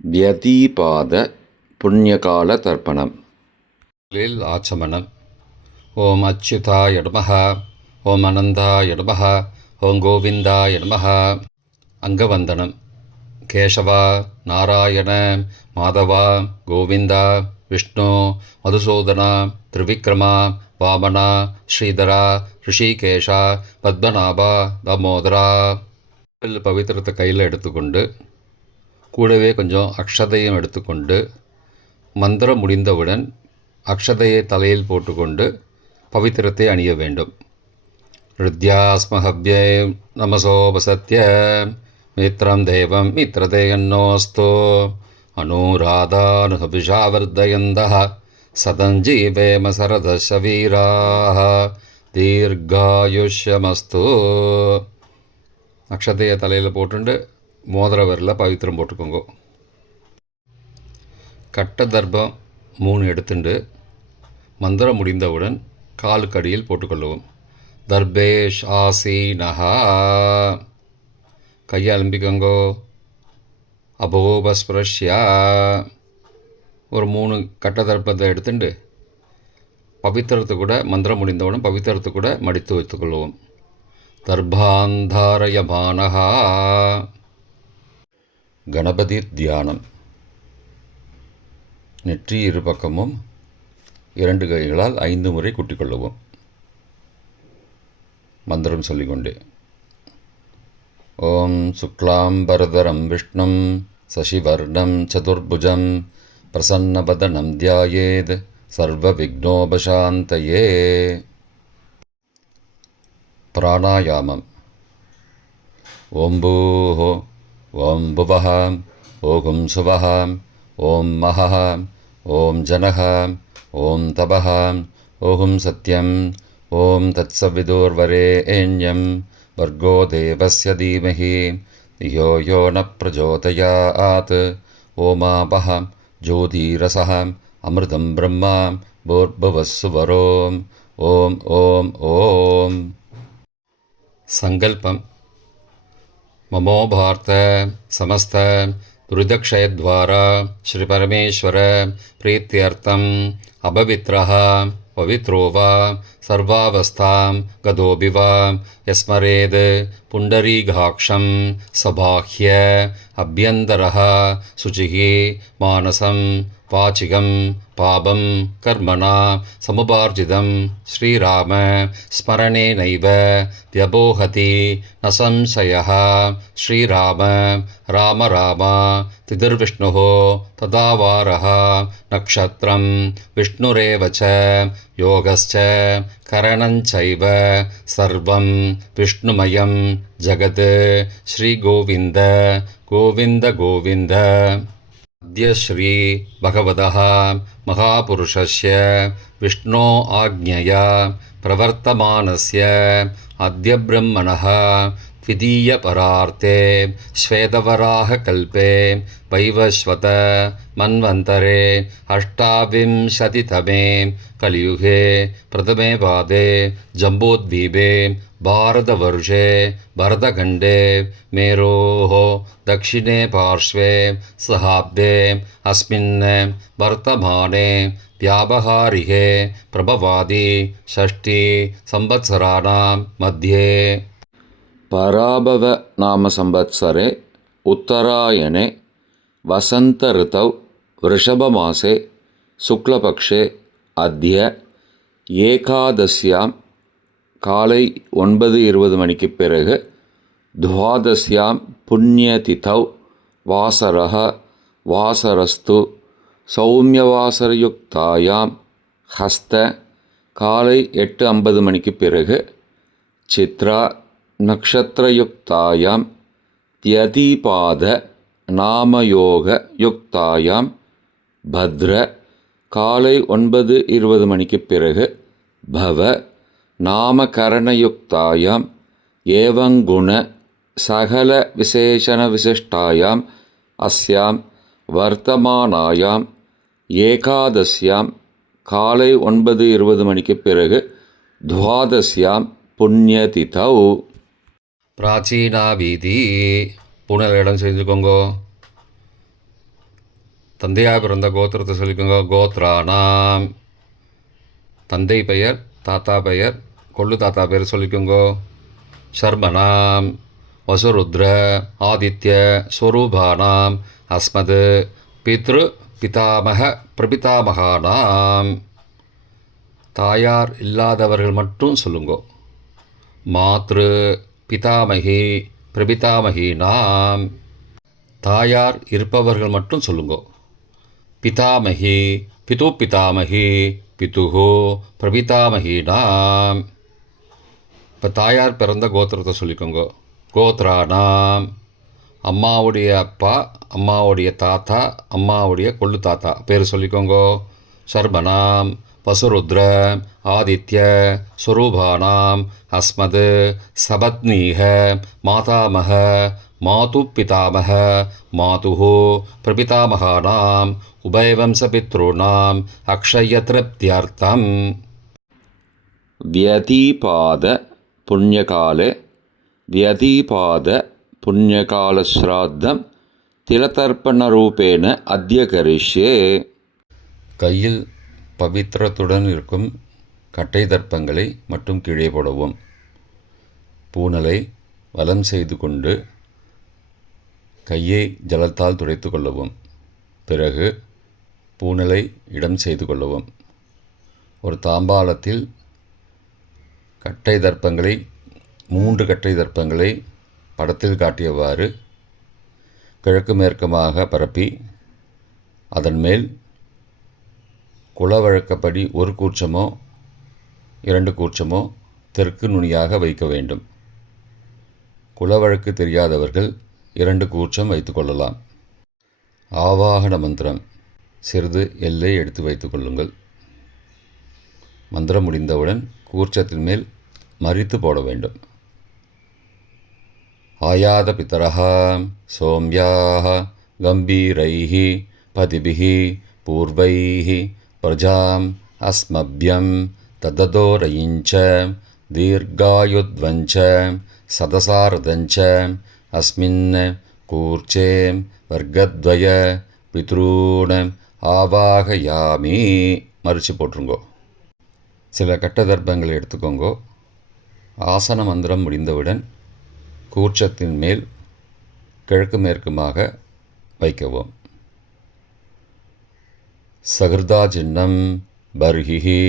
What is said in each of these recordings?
व्यतीपाद पुण्यकाल तर्पणम् आचमनम् ओम अच्युताय नमः ओम अनन्ताय नमः ओम गोविन्दाय नमः अंगवंदनम केशव नारायण माधव गोविंद विष्णु मधुसूदन त्रिविक्रम वामन श्रीधर ऋषिकेश पद्मनाभ दामोदर पवित्रத்தை கையில் எடுத்துக்கொண்டு கூடவே கொஞ்சம் அக்ஷதையும் எடுத்துக்கொண்டு மந்திரம் முடிந்தவுடன் அக்ஷதையை தலையில் போட்டுக்கொண்டு பவித்திரத்தை அணிய வேண்டும். ருத்யாஸ்மஹவ்யே நமசோபசத்ய மித்ரம் தேவம் மித்ரதேயன்னோஸ்தோ அனுராதானுஹபிஷாவர்தயந்தः சதஞ்சீவேம சரதசவீராः தீர்காயுஷ்யமஸ்து. அக்ஷதையை தலையில் போட்டுண்டு மோதிர விரலில் பவித்திரம் போட்டுக்கோங்க. கட்ட தர்பம் 3 எடுத்துண்டு மந்திரம் முடிந்தவுடன் காலுக்கடியில் போட்டுக்கொள்ளவும். தர்பேஷ் ஆசீனஹா கையை அலம்பிக்கோங்கோ. அபோபஸ்பிரஷ்யா ஒரு 3 கட்ட தர்ப்பத்தை எடுத்துட்டு பவித்திரத்தை கூட மந்திரம் முடிந்தவுடன் பவித்திரத்தை கூட மடித்து வைத்துக்கொள்வோம். தர்பாந்தாரயமானஹா. கணபதி தியானம். நெற்றி இரு பக்கமும் 2 கைகளால் 5 முறை குட்டிக்கொள்ளவும். மந்திரம் சொல்லிக்கொண்டே ஓம் சுக்லாம்பரதரம் விஷ்ணும் சசிவர்ணம் சதுர்புஜம் பிரசன்னவதனம் தியாயேத் சர்வ விக்னோபசாந்தயே. பிராணாயாமம். ஓம் பூஹ ஓம் புவஹ ஓம் சுவஹ ஓம் மஹஹ ஓம் ஜனஹ ஓம் தபஹ ஓம் சத்யம் ஓம் தத்சவிதுர்வரேண்யம் வர்கோ தேவஸ்ய தீமஹி धियो यो न प्रचोदयात्. ओमापः ज्योतिरसः अमृतं ब्रह्म भूर्भुवस्सुवरोम् ओम ओम ओम. संकल्पम. ममो भारत समस्त दुरितक्षयद्वारा श्री परमेश्वर प्रीत्यर्थम अपवित्रः पवित्रो वा सर्वावस्थां गतोऽपि वा यस्मरेद् पुण्डरीकाक्षं सबाह्य अभ्यन्तरः शुचिः मानसं वाचिकं पापं कर्मणा समुपार्जितं श्रीराम स्मरणेनैव व्यपोहति न संशयः. श्रीराम राम राम तिथिर्विष्णुः तदावारः नक्षत्रं विष्णुरेव च योगश्च करणञ्चैव सर्वं विष्णुमयं जगत्. श्रीगोविन्द गोविन्द गोविन्द. अद्य श्री भगवतः महापुरुषस्य विष्णो आज्ञया प्रवर्तमानस्य अद्य ब्रह्मणः द्वितीयपरार्थे श्वेतवराहकल्पे वैवस्वत मन्वन्तरे 28तमे कलियुगे प्रथमे पादे जम्बूद्वीपे भारतवर्षे भरतखण्डे मेरोः दक्षिणे पार्श्वे सहाब्दे अस्मिन् वर्तमाने व्यावहारिके प्रभवादि 6 संवत्सराणां मध्ये पराभव नाम संवत्सरे उत्तरायणे वसंत ऋतौ वृषभमासे शुक्लपक्षे अद्य ஏகாதசியாம் காலை 9:20 மணிக்கு பிறகு துவாதசியாம் புண்ணியதிதௌ வாசரः வாசரஸ்து சௌமியவாசரயுக்தாயாம் ஹஸ்த காலை 8:50 மணிக்கு பிறகு சித்ரா நக்ஷத்ரயுக்தாயாம் த்யதிபாத நாமயோக யுக்தாயாம் பத்ர காலை 9:20 மணிக்கு பிறகு பவ நாமகரணயுக்தாயாம் ஏவங்குண சகல விசேஷண விசிஷ்டாயாம் அஸ்யாம் வர்த்தமானாயாம் ஏகாதசியாம் காலை 9:20 மணிக்கு பிறகு துவாதசியாம் புண்ணியதிதௌ. பிராச்சீனா வீதி. புனரிடம் செஞ்சுக்கோங்கோ. தந்தையாக பிறந்த கோத்திரத்தை சொல்லிக்கோங்க. கோத்ரானாம். தந்தை பெயர், தாத்தா பெயர், கொள்ளு தாத்தா பெயர் சொல்லிக்கோங்க. சர்மனாம். வசுருத்ர ஆதித்ய ஸ்வரூபானாம் அஸ்மது பித்ரு பிதாமக பிரபிதாமகானாம். தாயார் இல்லாதவர்கள் மட்டும் சொல்லுங்கோ. மாத்ரு பிதாமகி பிரபிதாமகீனாம். தாயார் இருப்பவர்கள் மட்டும் சொல்லுங்கோ. பிதாமகி பிது பிதாமகி பிதுஹோ பிரபிதாமகீனாம். இப்போ தாயார் பிறந்த கோத்திரத்தை சொல்லிக்கோங்க. கோத்ரானாம். அம்மாவுடைய அப்பா, அம்மாவுடைய தாத்தா, அம்மாவுடைய கொள்ளு தாத்தா பேர் சொல்லிக்கோங்க. சர்மனாம். வசுருத்ர ஆதித்ய ஸ்வரூபானாம் அஸ்மது சபத்னீக மாதாமக மாது பிதாமக மாதுஹோ பிரபிதாமகானாம் உபயவம்சபித்ருணாம் அக்ஷயத்ருப்தியர்த்தம். व्यतीपाद पुण्यकाले व्यतीपाद पुण्यकालश्राद्धं तिलतर्पणरूपेण अद्य करिष्ये. கையில் பவித்திரத்துடன் இருக்கும் கட்டை தர்ப்பங்களை மட்டும் கீழே போடவும். பூனலை வலம் செய்து கொண்டு கையை ஜலத்தால் துடைத்து கொள்ளவும். பிறகு பூனலை இடம் செய்து கொள்ளவும். ஒரு தாம்பாளத்தில் கட்டை தர்ப்பங்களை 3 கட்டை தர்ப்பங்களை படத்தில் காட்டியவாறு கிழக்கு மேற்குமாக பரப்பி அதன் மேல் குலவழக்கப்படி 1 கூர்ச்சமோ 2 கூர்ச்சமோ தெற்கு நுனியாக வைக்க வேண்டும். குலவழக்கு தெரியாதவர்கள் 2 கூர்ச்சம் வைத்து கொள்ளலாம். ஆவாகன மந்திரம் சிறிது எல்லை எடுத்து வைத்து கொள்ளுங்கள். மந்திரம் முடிந்தவுடன் கூர்ச்சத்தின் மேல் மறித்து போட வேண்டும். ஆயாத பிதரஹ சோம்யாஹ கம்பீரைஹி பதிபிஹி பூர்வைஹி பிரஜாம் அஸ்மப்யம் தததோரயிஞ்ச தீர்காயுத்வஞ்ச சதசாரதஞ்ச அஸ்மின் கூர்ச்சே வர்க்கத்வய பித்ரூண ஆவாகயாமி. மறித்து போட்டுருங்கோ. சில கட்ட தர்ப்பங்களை எடுத்துக்கோங்கோ. ஆசன மந்திரம் முடிந்தவுடன் கூர்ச்சத்தின் மேல் கிழக்கு மேற்குமாக வைக்கவும். சகிருதா சின்னம் பர்ஹிஹி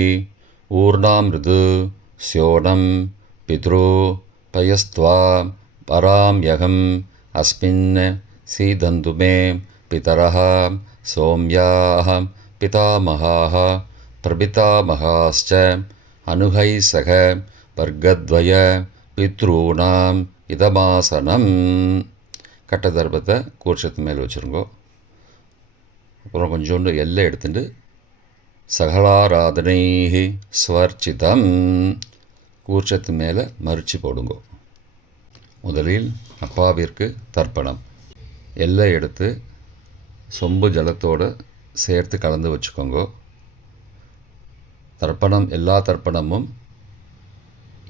ஊர்ணாமிருது ஸ்யோனம் பித்ரு பயஸ்த்வா பராம்யகம் அஸ்மின் சீதந்துமே பிதரஹ சோம்யாஹ பிதாமகாஹ பிரபிதாமகாஸ்ச அனுகை சக வர்க்கத்வய பித்ரூணாம் இதமாசனம். கட்ட தர்ப்பத்தை கூர்ச்சத்து மேல் வச்சுருங்கோ. அப்புறம் கொஞ்சோண்டு எல்லை எடுத்துட்டு சகலாராதனை ஸ்வர்ச்சிதம் கூர்ச்சத்து மேலே மறித்து போடுங்கோ. முதலில் அப்பாவிற்கு தர்ப்பணம். எல்லை எடுத்து சொம்பு ஜலத்தோடு சேர்த்து கலந்து வச்சுக்கோங்கோ. தர்ப்பணம் எல்லா தர்ப்பணமும்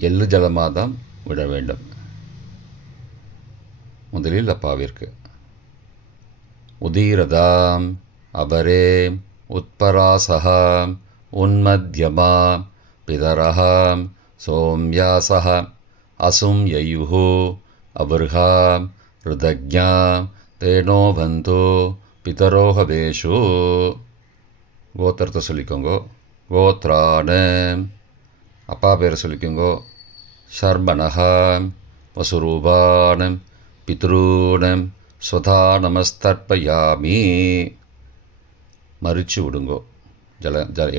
எள்ளு ஜலமாக தான் விட வேண்டும். முதலில் அப்பாவிற்கு உதீரதாம் அபரே உத்பராசகாம் உன்மத்யமாம் பிதரஹாம் சோம்யாசஹ அசும் யயுஹு அபர்ஹாம் ருதக்ஞாம் தேனோபந்தோ பிதரோஹவேஷு. கோத்திரத்தை சொல்லிக்கோங்கோ. கோத்ரான அப்பா பேரை சொல்லிக்கோங்கோ. ஷர்மணஹாம் வசுரூபானம் பித்ரூணம் ஸ்வதா நமஸ்தர்ப்பயாமி. மறிச்சு விடுங்கோ.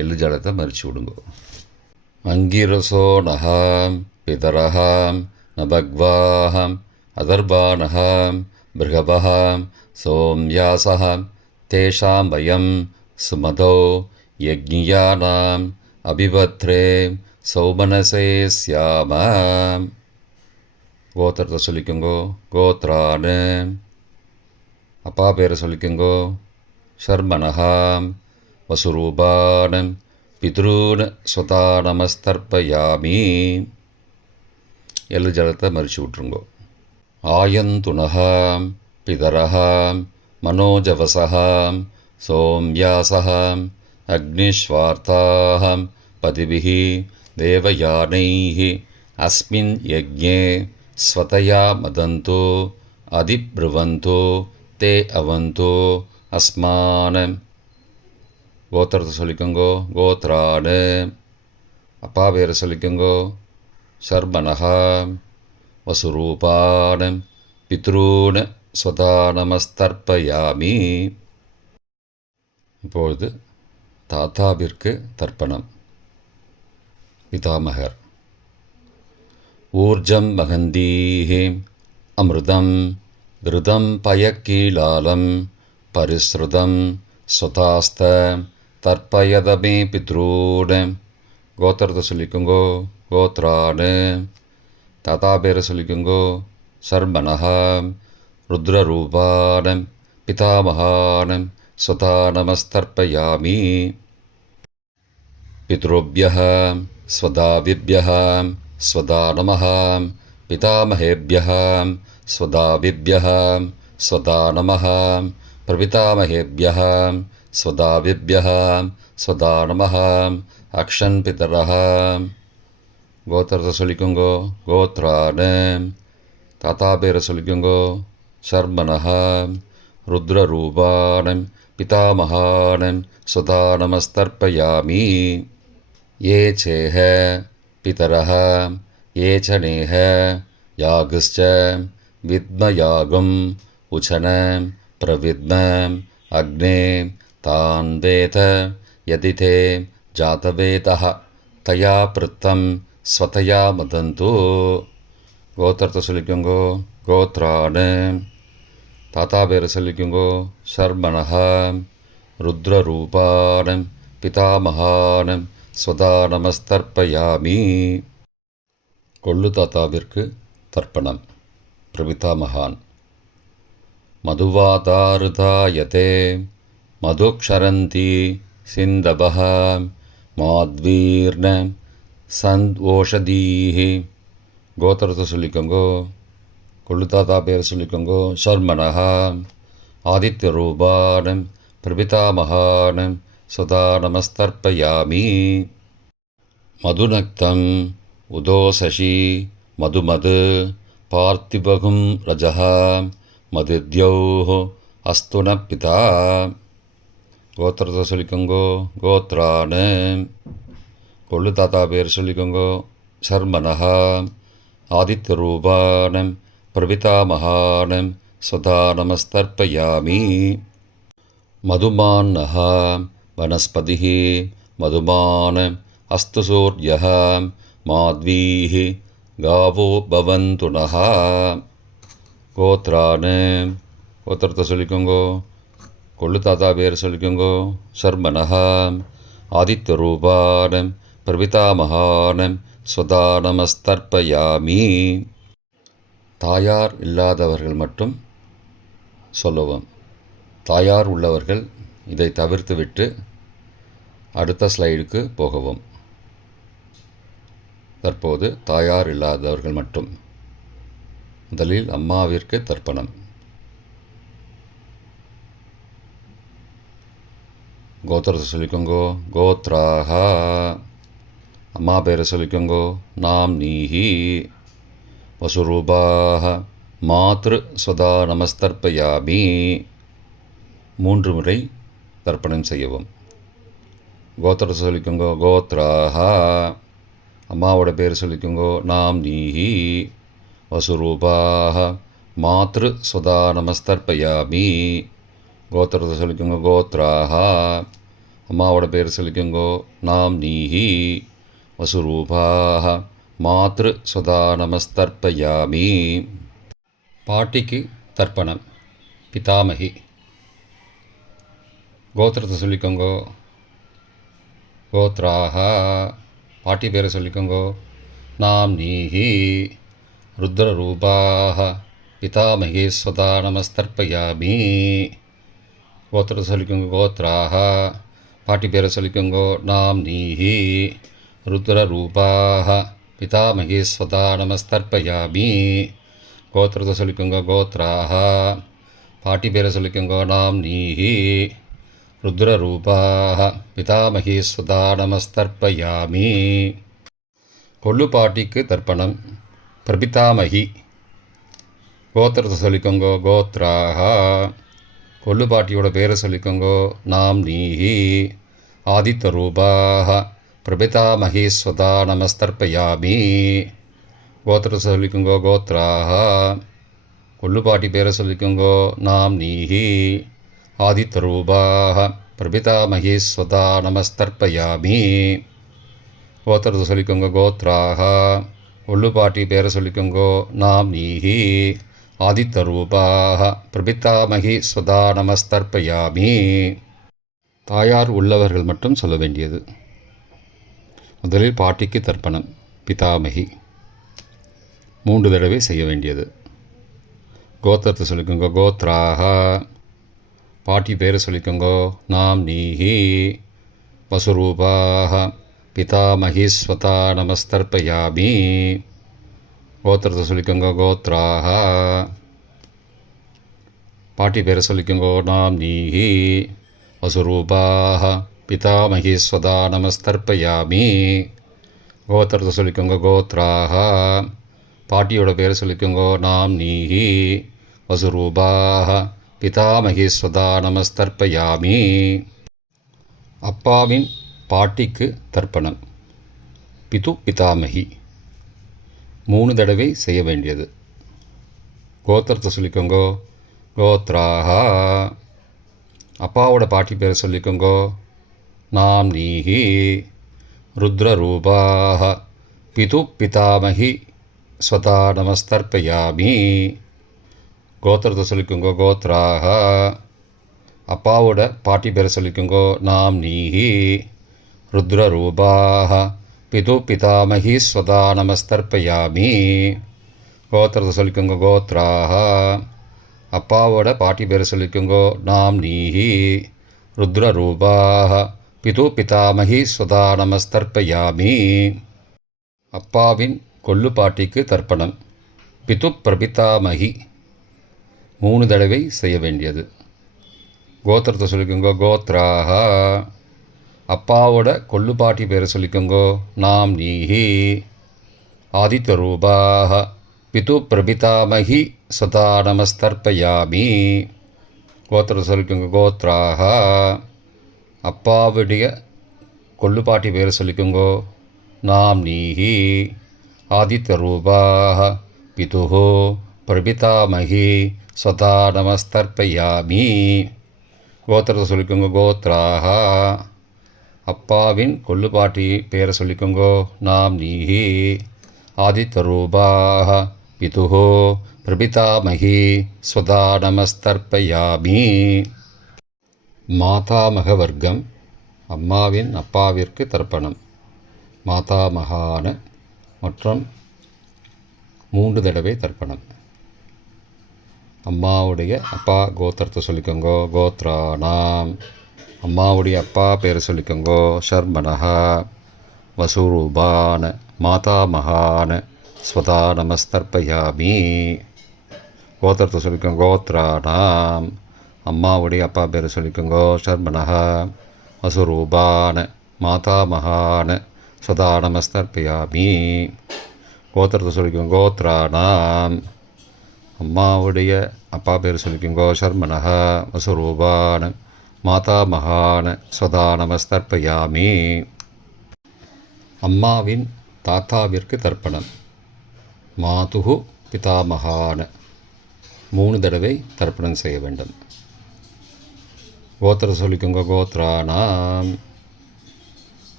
எள்ளு ஜலத்தை மறிச்சு விடுங்கோ. அங்கிரசோ நகாம் பிதரஹாம் நபக்வாஹாம் அதர்பானஹாம் பிருகபஹாம் சோம்யாசஹாம் தேஷாம் வயம் சுமதோ யக்ஞியானாம் அபிபத்ரே சௌமனசே ஸ்யாமாம். கோத்திரத்தை சொல்லிக்கோங்கோ. கோத்ரான அப்பா பேரை சொல்லிக்கோங்கோ. ஷர்மணஹாம் வசுரூபானம் பித்ரூன் ஸ்வதா நமஸ்தர்ப்பயாமி. எள்ளு ஜலத்தை மறிச்சு விட்ருங்கோ. ஆயந்துணஹாம் பிதரஹாம் மனோஜவசஹாம் सोम्यासः अग्निश्वार्ताः पतिभिः देवयानैः अस्मिन् यज्ञे स्वतया मदन्तो अधिब्रुवन्तो ते अवन्तो अस्मान्. கோத்திரத்தை சொல்லிக்கோங்கோ. கோத்ரானு. அப்பா பேரை சொல்லிக்கோங்கோ. சர்மனஹா. வசுரூபான் பித்ரூன் ஸ்வதா நமஸ்தர்ப்பயாமி. இப்பொழுது தாத்தாவிற்கு தர்ப்பணம். பிதாமகர். ஊர்ஜம் மகந்தீஹி அமிர்தம் விருதம் பயக்கீலாலம் பரிஸ்ருதம் ஸ்வதாஸ்த தர்ப்பயதமே பித்ரூன். கோத்திரத்தை சொல்லிக்கோங்கோ. கோத்ரானு. தாத்தா பேரை சொல்லிக்கோங்கோ. சர்மனஹா. ருத்ரரூபான் பிதாமகான் ஸ்வதா நமஸ்தர்ப்பயாமி. பித்ருभ्यः स्वदाविभ्यः स्वदा नमः. पितामहेभ्यः स्वदाविभ्यः स्वदा नमः. प्रपितामहेभ्यः स्वदाविभ्यः स्वदा नमः. अक्षन् पितरः. கோத்திரத்தை சொல்லிக்கோங்கோ. கோத்ரானு. தாத்தா பேரை சொல்லிக்கோங்கோ. சர்மனஹா. ருத்ரரூபான் பிதாமகான் ஸ்வதா நமஸ்தர்ப்பயாமி. ये चेह पितरः ये च नेह यागश्च विद्मयागम् उचन प्रविद्म अग्ने तान् वेद यदि ते जातवेदः तया पृत्तं स्वतया मदन्तु. கோத்திரத்தை சொல்லிக்கோங்கோ. கோத்ரானு. தாத்தா பேரை சொல்லிக்கோங்கோ. சர்மனஹா. ருத்ரரூபான் பிதாமகான் ஸ்வதா நமஸ்தர்ப்பயாமி. கொள்ளு தாத்தாவிற்கு தர்ப்பணம். பிரபிதாமகான். மதுவாதாருதாயதே மதுக்ஷரந்தி சிந்தபஹ மாத்வீர்ண சந்த்வோஷதீஹி. கோத்திரத்தை சொல்லிக்கோங்கோ. கொள்ளு தாத்தா பேரை சொல்லிக்கோங்கோ. சர்மனஹா. ஆதித்யரூபான் பிரபிதாமகான் ஸ்வதா நமஸ்தர்ப்பயாமி. மதுநக்தம் உதோசசி மதுமது பார்த்திபகும் ரஜः மதித்யௌः அஸ்து ந பிதா. கோத்திரத்தை சொல்லிக்கோங்கோ. கோத்ரானு. கொள்ளு தாத்தா பேர் சொல்லிக்கோங்கோ. சர்மனஹா. ஆதித்யரூபான் பிரபிதாமகான் ஸ்வதா நமஸ்தர்ப்பயாமி. மதுமான்னः वनस्पतिः मधुमान् अस्तु सूर्यः माध्वीः गावो भवन्तु नः. கோத்ரானு. கோத்திரத்தை சொல்லிக்கோங்கோ. கொள்ளு தாத்தா பேர் சொல்லிக்கோங்கோ. சர்மனஹா. ஆதித்யரூபான் பிரபிதாமகான் ஸ்வதா நமஸ்தர்ப்பயாமி. தாயார் இல்லாதவர்கள் மட்டும் சொல்லவும். தாயார் உள்ளவர்கள் இதை தவிர்த்துவிட்டு அடுத்த ஸ்லைடுக்கு போகவும். தற்போது தாயார் இல்லாதவர்கள் மட்டும். முதலில் அம்மாவிற்கு தர்ப்பணம். கோத்திரத்தை சொல்லிக்கோங்கோ. கோத்ராஹா. அம்மா பேரை சொல்லிக்கோங்கோ. நாம் நீஹி. வசுரூபாஹ மாத்ரு ஸ்வதா நமஸ்தர்ப்பயாமி. 3 முறை தர்ப்பணம் செய்யவும். கோத்திரத்தை சொல்லிக்கோங்கோ. கோத்ராஹா. அம்மாவோட பேர் சொல்லிக்கோங்கோ. நாம் நீஹி. வசுரூபாஹ மாத்ரு ஸ்வதா நமஸ்தர்ப்பயாமி. கோத்திரத்தை சொல்லிக்கோங்கோ. கோத்ராஹா. அம்மாவோட பேர் சொல்லிக்கோங்கோ. நாம் நீஹி. வசுரூபாஹ மாத்ரு ஸ்வதா நமஸ்தர்ப்பயாமி. பாட்டிக்கு தர்ப்பணம். பிதாமகி. கோத்திரத்தை சொல்லிக்கோங்கோ. கோத்ராஹா. பாட்டி பேரை சொல்லிக்கோங்கோ. நாம் நீஹி. ருத்ரரூபாஹ பிதாமகி ஸ்வதா நமஸ்தர்ப்பயாமி. கோத்திரத்தை சொல்லிக்கோங்கோ. கோத்ராஹா. பாட்டி பேரை சொல்லிக்கோங்கோ. நாம் நீஹி. ருத்ரரூபாஹ பிதாமகி ஸ்வதா நமஸ்தர்ப்பயாமி. கோத்திரத்தை சொல்லிக்கோங்கோ. கோத்ராஹா. பாட்டி பேரை சொல்லிக்கோங்கோ. நாம் நீஹி. ருத்ரரூபாः பிதாமகி ஸ்வதா நமஸ்தர்ப்பயாமி. கொள்ளுப்பாட்டிக்கு தர்ப்பணம். பிரபிதாமகி கோத்திரத்தை சொல்லிக்கோங்கோ. கோத்ராக கொள்ளுப்பாட்டியோட பேரை சொல்லிக்கோங்கோ. நாம் நீஹி. ஆதித்த ரூபாக பிரபிதாமகி ஸ்வதா நமஸ்தர்ப்பயாமி. கோத்திரத்தை சொல்லிக்கோங்கோ. கோத்ராக கொள்ளுப்பாட்டி பேரை சொல்லிக்கோங்கோ. நாம் நீஹி. ஆதித்த ரூபாக பிரபிதாமகி ஸ்வதா நமஸ்தர்ப்பயாமி. கோத்திரத்தை சொல்லிக்கோங்க. கோத்ராக கொள்ளுப்பாட்டி பேரை சொல்லிக்கோங்கோ. நாம் நீஹி. ஆதித்த ரூபாக பிரபிதாமகி ஸ்வதா நமஸ்தர்ப்பயாமி. தாயார் உள்ளவர்கள் மட்டும் சொல்ல வேண்டியது. முதலில் பாட்டிக்கு தர்ப்பணம். பிதாமகி 3 தடவை செய்ய வேண்டியது. கோத்திரத்தை சொல்லிக்கோங்க. கோத்ராக பாட்டி பேரை சொல்லிக்கோங்கோ. நாம் நீஹி. வசுரூபாக பிதாமகி ஸ்வதா நமஸ்தர்ப்பயாமி. கோத்திரத்தை சொல்லிக்கோங்க. கோத்ராக பாட்டி பேரை சொல்லிக்கோங்கோ. நாம் நீஹி. வசுரூபாக பிதாமகி ஸ்வதா நமஸ்தர்ப்பயாமி. கோத்திரத்தை சொல்லிக்கோங்க. கோத்ராக பாட்டியோட பேரை சொல்லிக்கோங்கோ. நாம் நீஹி. வசுரூபாக பிதாமகி ஸ்வதா நமஸ்தர்ப்பயாமி. அப்பாவின் பாட்டிக்கு தர்ப்பணம். பிது பிதாமகி 3 தடவை செய்ய வேண்டியது. கோத்திரத்தை சொல்லிக்கோங்கோ. கோத்ராக அப்பாவோட பாட்டி பேரை சொல்லிக்கோங்கோ. நாம் நீஹி. ருத்ரரூபாக பிது பிதாமகி ஸ்வதா நமஸ்தர்ப்பயாமி. கோத்திரத்தை சொல்லிக்கோங்கோ. கோத்ராக அப்பாவோட பாட்டி பேரை சொல்லிக்கோங்கோ. நாம் நீஹி. ருத்ரரூபாக பிது பிதாமகி ஸ்வதா நமஸ்தர்ப்பயாமி. கோத்திரத்தை சொல்லிக்கோங்க. கோத்ராக அப்பாவோட பாட்டி பேரை சொல்லிக்கோங்கோ. நாம் நீஹி. ருத்ரரூபாக பிது பிதாமகி ஸ்வதா நமஸ்தர்ப்பயாமி. அப்பாவின் கொள்ளுப்பாட்டிக்கு தர்ப்பணம். பிது பிரபிதாமகி 3 தடவை செய்ய வேண்டியது. கோத்திரத்தை சொல்லிக்கோங்கோ. கோத்ராக அப்பாவோட கொள்ளுப்பாட்டி பேரை சொல்லிக்கோங்கோ. நாம் நீஹி. ஆதித்த ரூபாக பிது பிரபிதாமகி ஸ்வதா நமஸ்தர்ப்பயாமி. கோத்திரத்தை சொல்லிக்கோங்க. கோத்ராக அப்பாவுடைய கொள்ளுப்பாட்டி பேரை சொல்லிக்கோங்கோ. நாம் நீஹி. ஆதித்த ரூபாக பிது பிரபிதாமகி ஸ்வதா நமஸ்தர்ப்பயாமி. கோத்திரத்தை சொல்லிக்கோங்க. கோத்ராக அப்பாவின் கொள்ளுப்பாட்டி பேரை சொல்லிக்கோங்கோ. நாம் நீஹி. ஆதித்த ரூபாக பிது பிரபிதாமகி ஸ்வதா நமஸ்தர்ப்பயாமி. மாதாமக வர்க்கம். அம்மாவின் அப்பாவிற்கு தர்ப்பணம். மாதாமகான மற்றும் 3 தடவை தர்ப்பணம். அம்மாவுடைய அப்பா கோத்திரத்தை சொல்லிக்கோங்கோ. கோத்ராணாம் அம்மாவுடைய அப்பா பேரை சொல்லிக்கோங்கோ. ஷர்மணஹா வசுரூபான மாதாமகான ஸ்வதா நமஸ்தர்ப்பயாமி. கோத்திரத்தை சொல்லிக்கோங்க. கோத்ராணாம் அம்மாவுடைய அப்பா பேரை சொல்லிக்கோங்கோ. ஷர்மணஹா வசுரூபான மாதாமகான ஸ்வதா நமஸ்தர்ப்பயாமி. கோத்திரத்தை சொல்லிக்கோங்க. கோத்ராணாம் அம்மாவுடைய அப்பா பேர் சொல்லிக்கோங்கோ. ஷர்மணஹ வசுரூபான மாதாமகான ஸ்வதா நமஸ்தர்ப்பயாமி. அம்மாவின் தாத்தாவிற்கு தர்ப்பணம். மாதுகு பிதாமகான 3 தடவை தர்ப்பணம் செய்ய வேண்டும். கோத்திர சொல்லிக்கோங்க. கோத்ராணாம்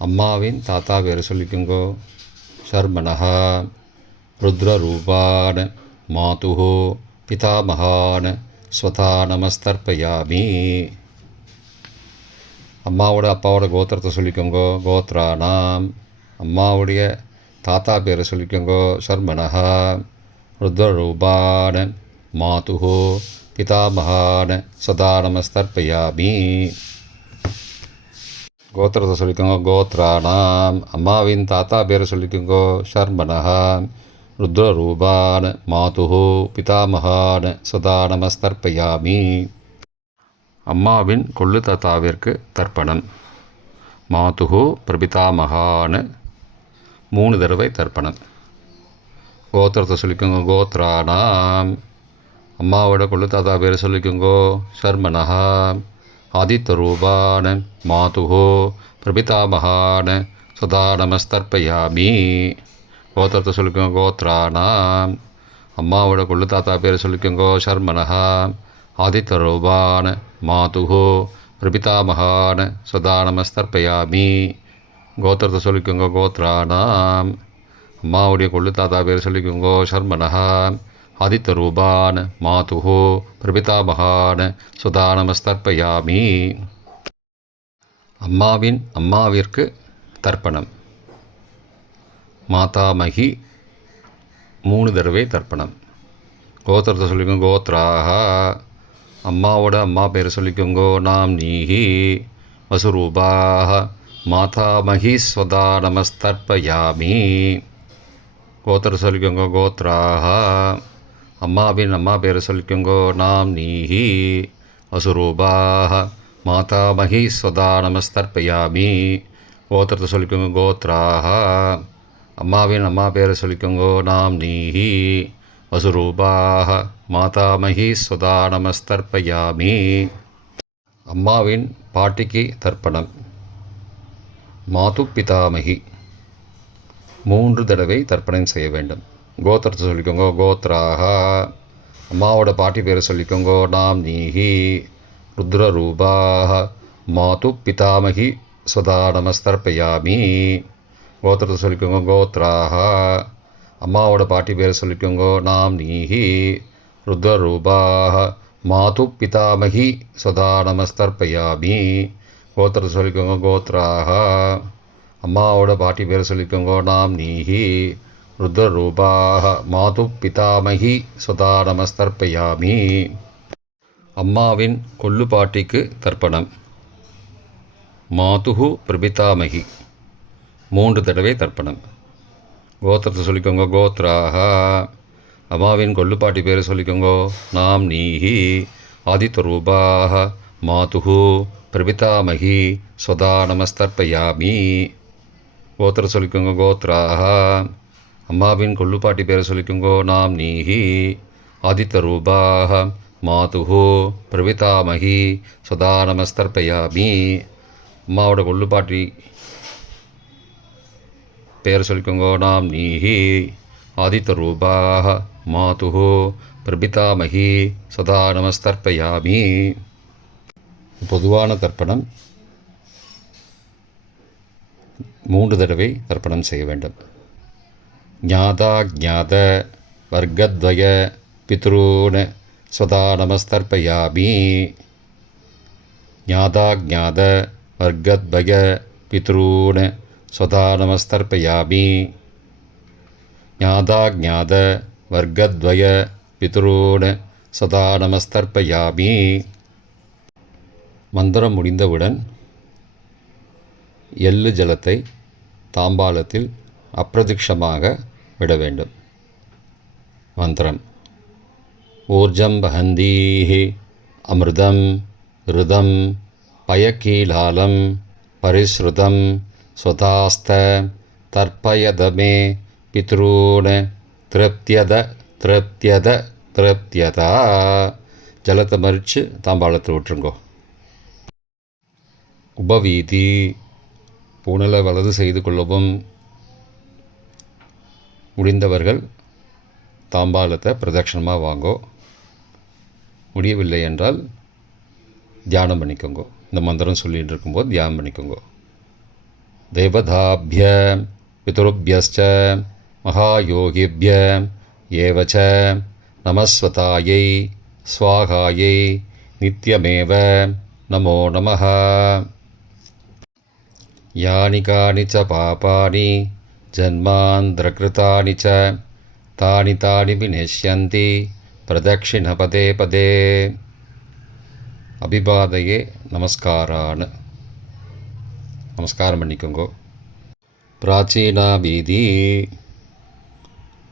அம்மாவின் தாத்தா பேர் சொல்லிக்கோங்கோ. ஷர்மணஹ ருத்ரரூபான மாதுகு பிதாமகான ஸ்வதா நமஸ்தர்ப்பயாமி. அம்மாவோட அப்பாவோட கோத்திரத்தை சொல்லிக்கோங்கோ. கோத்ராணாம் அம்மாவுடைய தாத்தா பேரை சொல்லிக்கோங்கோ. ஷர்மணஹ ருத்ரரூபான மாதுகு பிதாமகான சதா நமஸ்தர்ப்பயாமி. கோத்திரத்தை சொல்லிக்கோங்க. கோத்ராணாம் அம்மாவின் தாத்தா பேரை சொல்லிக்கோங்கோ. ஷர்மணஹ ருத்ரரூபான மாதுகு பிதாமகான சதா நமஸ்தர்ப்பயாமி. அம்மாவின் கொள்ளு தாத்தாவிற்கு தர்ப்பணம். மாதுகு பிரபிதாமகான்னு 3 தடவை தர்ப்பணம். கோத்திரத்தை சொல்லிக்கோங்க. கோத்ரானாம். அம்மாவோட கொள்ளு தாத்தா பேர் சொல்லிக்கோங்கோ. சர்மனஹா. ஆதித்தரூபான மாதுகு பிரபிதாமகான சதா நமஸ்தர்ப்பயாமி. கோத்திரத்தை சொல்லிக்கோங்க. கோத்ரானாம். அம்மாவோட கொள்ளு தாத்தா பேர் சொல்லிக்கோங்கோ. சர்மனஹா. ஆதித்தரூபான மாதுகு பிரபிதாமகான சதா நமஸ்தர்ப்பயாமி. கோத்திரத்தை சொல்லிக்கோங்க. கோத்ரானாம். அம்மாவுடைய கொள்ளு தாத்தா பேர் சொல்லிக்கோங்கோ. சர்மனஹா. ஆதித்தரூபான் மாதுகு பிரபிதாமகான் சுதா நமஸ்தர்ப்பயாமி. அம்மாவின் அம்மாவிற்கு தர்ப்பணம். மாதாமகி 3 தடவை தர்ப்பணம். கோத்திரத்தை சொல்லிக்கோங்க. கோத்ராக. அம்மாவோட அம்மா பேர் சொல்லிக்கோங்கோ. நாம் நீஹி வசுரூபாக மாதாமகி ஸ்வதா நமஸ்தர்ப்பயாமி. கோத்திர சொல்லிக்கோங்க. கோத்ராக. அம்மாவின் அம்மா பேர் சொல்லிக்கோங்கோ. நாம் நீஹி வசுரூபாக மாதாமகி ஸ்வதா நமஸ்தர்ப்பயாமி. கோத்திரத்தை சொல்லிக்கோங்க. கோத்ராக. அம்மாவின் அம்மா பேர் சொல்லிக்கோங்கோ. நாம் நீஹி வசுரூபாக மாதாமகி ஸ்வதா நமஸ்தர்ப்பயாமி. அம்மாவின் பாட்டிக்கு தர்ப்பணம். மாது பிதாமகி 3 தடவை தர்ப்பணம் செய்ய வேண்டும். கோத்திரத்தை சொல்லிக்கோங்க. கோத்ராக. அம்மாவோட பாட்டி பேர் சொல்லிக்கோங்கோ. நாம் நீஹி ருத்ரரூபாக மாது பிதாமகி ஸ்வதா நமஸ்தர்ப்பயாமி. கோத்திரத்தை சொல்லிக்கோங்க. கோத்ராக. அம்மாவோட பாட்டி பேர் சொல்லிக்கோங்கோ. நாம் நீஹி ருத்ரரூபாக மாது பிதாமகி ஸ்வதா நமஸ்தர்ப்பயாமி. கோத்திரத்தை சொல்லிக்கோங்க. கோத்ராக. அம்மாவோட பாட்டி பேர் சொல்லிக்கோங்கோ. நாம் நீஹி ருத்ரரூபாக மாது பிதாமகி ஸ்வதா நமஸ்தர்ப்பயாமி. அம்மாவின் கொள்ளு பாட்டிக்கு தர்ப்பணம். மாதுகு பிரபிதாமகி 3 தடவை தர்ப்பணம். கோத்திரத்தை சொல்லிக்கோங்க. கோத்ராக. அம்மாவின் கொள்ளு பாட்டி பேர் சொல்லிக்கோங்கோ. நாம் நீஹி ஆதித்தரூபாக மாதுகு பிரபிதாமகி ஸ்வதா நமஸ்தர்ப்பயாமி. கோத்திர சொல்லிக்கோங்க. கோத்ராக. அம்மாவின் கொள்ளுப்பாட்டி பேரை சொல்லிக்கோங்கோ. நாம் நீஹி ஆதித்தரூபாக மாதுகு பிரபிதாமகி ஸ்வதா நமஸ்தர்ப்பயாமி. அம்மாவோட கொள்ளுப்பாட்டி பேரை சொல்லிக்கோங்கோ. நாம் நீஹி ஆதித்தரூபாக மாதுகு பிரபிதாமகி சதா நமஸ்தர்ப்பயாமி. பொதுவான தர்ப்பணம் 3 தடவை தர்ப்பணம் செய்ய வேண்டும். ஞாதா ஞாத வர்க்கத்வய பித்ரூன் சதா நமஸ்தர்ப்பயாமி. ஞாதா ஞாத வர்க்கத்வய பித்ரூன் சதா நமஸ்தர்ப்பயாமி. ஞாதா ஞாத வர்க்கத்வய பித்ரூன் சதா நமஸ்தர்ப்பயாமி. மந்திரம் முடிந்தவுடன் எள்ளு ஜலத்தை தாம்பாலத்தில் அப்பிரதிக்ஷமாக விட வேண்டும். மந்திரம். ஊர்ஜம் வஹந்தீஹி அமிர்தம் ருதம் பயக்கீலாலம் பரிஸ்ருதம் ஸ்வதாஸ்த தர்ப்பயதமே பித்ரூன் திருப்தியத திருப்தியத திருப்தியதா. ஜலத்தை மறித்து தாம்பாளத்தில் விட்டுருங்கோ. உபவீதி. புனலை வலது செய்து கொள்ளவும். முடிந்தவர்கள் தாம்பாலத்தை பிரதட்சணமாக வாங்கோ. முடியவில்லை என்றால் தியானம் பண்ணிக்கோங்க. இந்த மந்திரம் சொல்லிகிட்டு இருக்கும்போது தியானம் பண்ணிக்கோங்க. தேவதாபிய பிதுருபியஸ்ச மகாயோகிபிய ஏவச்ச நமஸ்வதாயை ஸ்வாகாயை நித்யமேவ நமோ நமஹ. யானி கானி ச பாபானி ஜன்மாந்திரகிருதானி ச தானி தானி விநஷ்யந்தி பிரதக்ஷிண பதே பதே. அபிபாதையே நமஸ்காரான்னு நமஸ்காரம் பண்ணிக்கோங்கோ. பிராச்சீனா வீதி.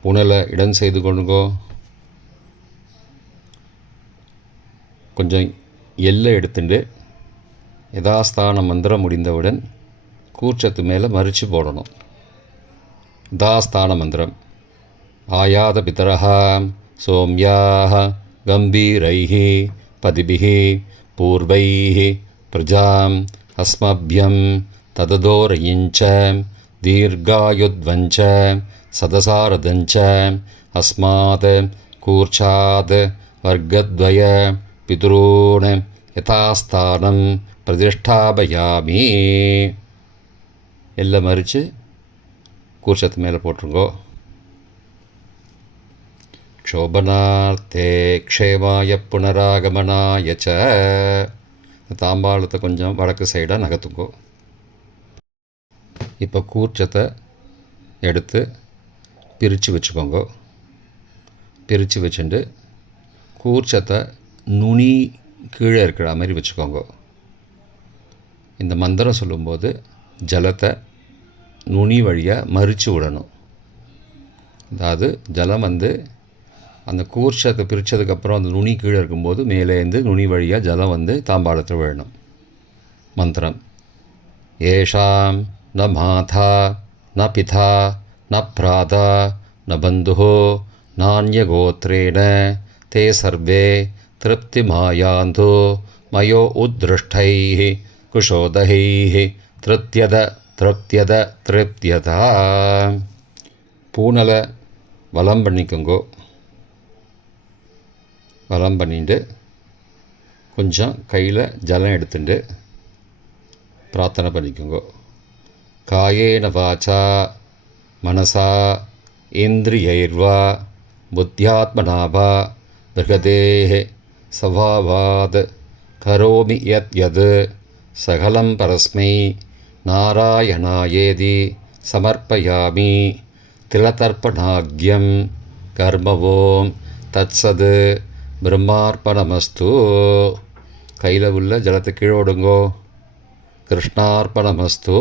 புனலை இடம் செய்து கொள்ளுங்கோ. கொஞ்சம் எல்லை எடுத்துட்டு யதாஸ்தான மந்திரம் முடிந்தவுடன் கூர்ச்சத்து மேலே மறித்து போடணும். யதாஸ்தான மந்திரம் ஆயாத பிதரஹா சோம்யாக கம்பீரைः பதிபிः பூர்வைः பிரஜாம் அஸ்மபியம் தததோரயிஞ்ச தீர்காயுத்வஞ்ச சதசாரதஞ்ச அஸ்மாத் கூர்ச்சாத் வர்க்கத்வய பிதுரூன் யதாஸ்தானம் பிரதிஷ்டாபயாமி. எல்லாம் மறித்து கூர்ச்சத்து மேலே போட்டுருங்கோ. க்ஷோபனார்த்தே க்ஷேமாய புனராகமனாய ச. தாம்பாளத்தை கொஞ்சம் வடக்கு சைடாக நகர்த்துங்கோ. இப்போ கூர்ச்சத்தை எடுத்து பிரித்து வச்சுக்கோங்க. பிரித்து வச்சுட்டு கூர்ச்சத்தை நுனி கீழே இருக்கிற மாதிரி வச்சுக்கோங்க. இந்த மந்திரம் சொல்லும்போது ஜலத்தை நுனி வழியாக மறித்து விடணும். அதாவது ஜலம் அந்த கூர்ச்சத்தை பிரித்ததுக்கப்புறம் அந்த நுனி கீழே இருக்கும்போது மேலேருந்து நுனி வழியாக ஜலம் தாம்பாளத்தில் விழணும். மந்திரம் ஏஷாம் ந மாதா ந பிதா ந பிராதா ந பந்துஹோ நான்யகோத்ரேண தே சர்வே திருப்திமாயாந்து மயோ உத்ருஷ்டைः குஷோதைः திருப்தியத திருப்தியத திருப்தியதா. பூனலை வலம் பண்ணிக்கோங்கோ. வலம் பண்ணிட்டு கொஞ்சம் கையில் ஜலம் எடுத்துட்டு பிரார்த்தனை பண்ணிக்கோங்கோ. காயேன வாச்சா மனசா இந்திரியைர்வா புத்தியாத்மனாவா பிருகதேஹ சவாவாத் கரோமி யத் யத் சகலம் பரஸ்மை நாராயணாயேதி சமர்ப்பயாமி. திலதர்ப்பணாக்யம் கர்மவோம் தத்சத் பிரம்மார்ப்பணமஸ்து. கையில் உள்ள ஜலத்தை கீழே விடுங்கோ. கிருஷ்ணார்ப்பணமஸ்து.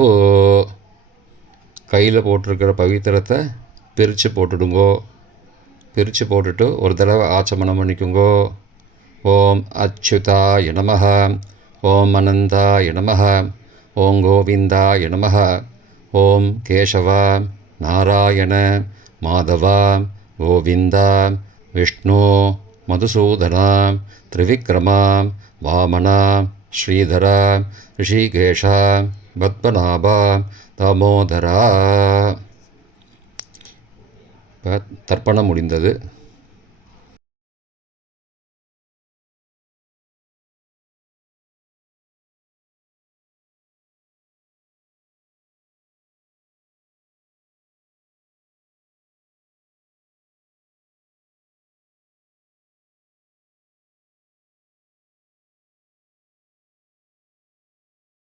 கையில் போட்டிருக்கிற பவித்திரத்தை பிரித்து போட்டுடுங்கோ. பிரித்து போட்டுட்டு ஒரு தடவை ஆச்சமனம் பண்ணிக்கோங்கோ. ஓம் அச்சுதாய நமஹ, ஓம் அனந்தாய நமஹ, ஓம் கோவிந்தாய நமஹ, ஓம் கேசவா நாராயண மாதவா கோவிந்தா விஷ்ணு மதுசூதனா திரிவிக்ரமா வாமனா ஸ்ரீதரா ரிஷிகேஷா பத்மநாபா தாமோதரா. இப்போ தர்ப்பணம் முடிந்தது.